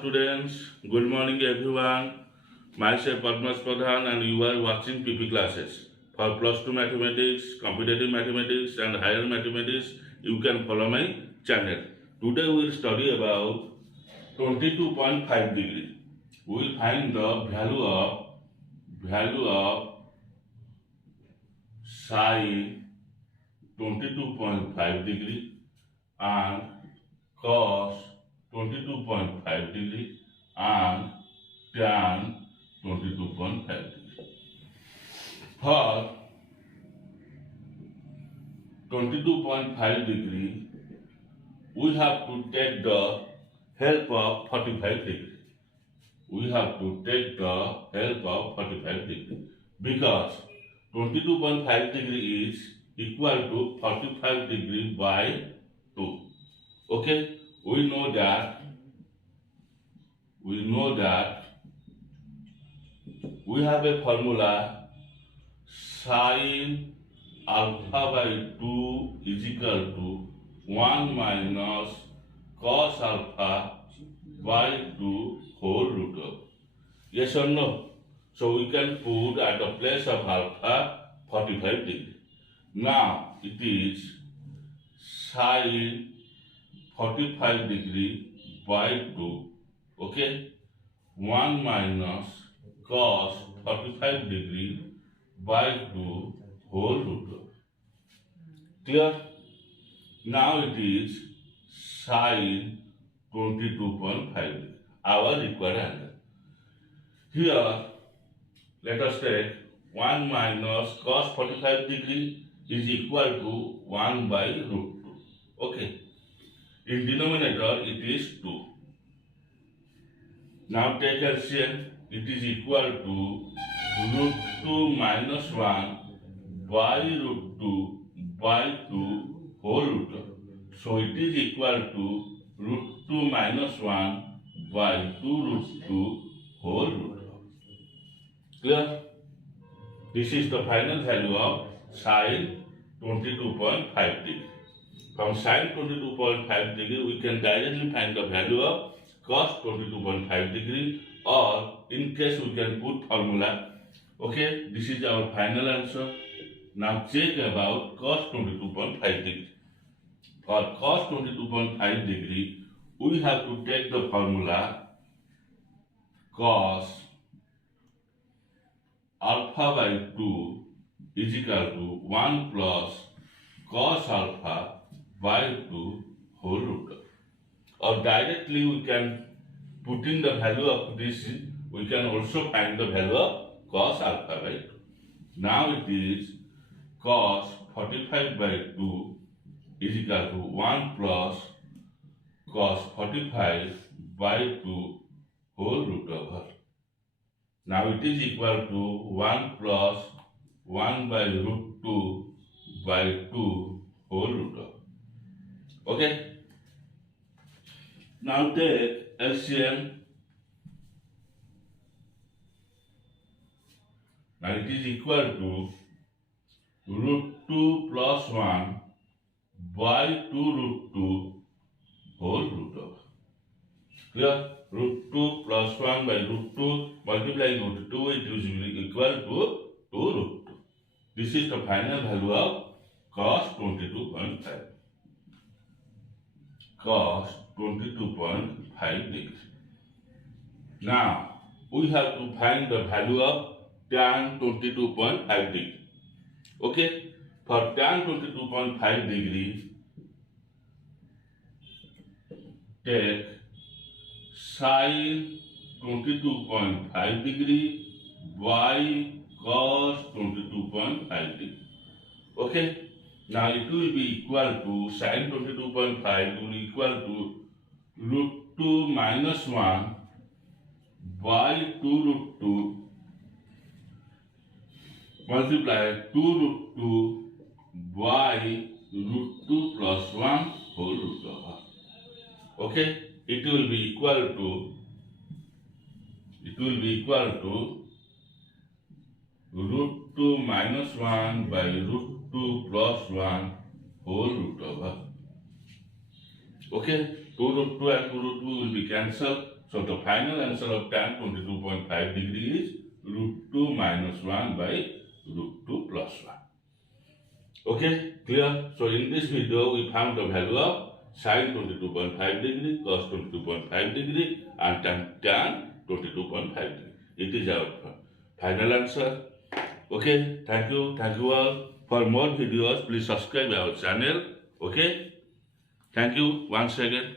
students, good morning everyone. Myself Padmas Pradhan and you are watching PP classes. For plus 2 mathematics, competitive mathematics and higher mathematics, you can follow my channel. Today we will study about 22.5 degree. We will find the value of sine 22.5 degree and cos 22.5 degree and tan 22.5 degree. For 22.5 degree, we have to take the help of 45 degree. We have to take the help of 45 degree because 22.5 degree is equal to 45 degree by 2. Okay, we know that we have a formula sin alpha by 2 is equal to 1 minus cos alpha by 2 whole root of. Yes or no? So we can put at the place of alpha 45 degree. Now it is sin 45 degree by 2. Okay? 1 minus cos 45 degree by 2 whole root of. Clear? Now it is sin 22.5 degree, our required angle. Here, let us take 1 minus cos 45 degree is equal to 1 by root 2. Okay. In denominator, it is 2. Now take LCM. It is equal to root 2 minus 1 by root 2 by 2 whole root of. So it is equal to root 2 minus 1 by 2 root 2 whole root of. Clear? This is the final value of sin 22.5 degree. From sin 22.5 degree, we can directly find the value of cos 22.5 degree, or in case we can put formula. Okay, this is our final answer. Now check about cos 22.5 degree. For cos 22.5 degree, we have to take the formula cos alpha by 2 is equal to 1 plus cos alpha by 2 whole root of. Or directly we can put in the value of this, we can also find the value of cos alpha by 2. Now it is cos 45 by 2 is equal to 1 plus cos 45 by 2 whole root over. Now it is equal to 1 plus 1 by root 2 by 2 whole root over. Okay? Now take LCM. Now it is equal to root 2 plus 1 by 2 root 2 whole root of. Clear? Root 2 plus 1 by root 2 multiplying root 2, it is equal to 2 root 2. This is the final value of cos 22.5. Cos 22.5 degree. Now we have to find the value of tan 22.5 degree. Okay? For tan 22.5 degree, take sin 22.5 degree by cos 22.5 degree. Okay? Now it will be equal to sin 22.5 will equal to root 2 minus 1 by 2 root 2 multiply 2 root 2 by root 2 plus 1 whole root over. Okay? It will be equal to root 2 minus 1 by root 2 plus 1 whole root over. Okay? 2 root 2 and 2 root 2 will be cancelled. So the final answer of tan 22.5 degree is √2 minus 1 by √2 plus 1. Okay, clear? So in this video, we found the value of sine 22.5 degree, cos 22.5 degree, and tan 22.5 degree. It is our final answer. Okay, thank you all. For more videos, please subscribe our channel. Okay, thank you once again.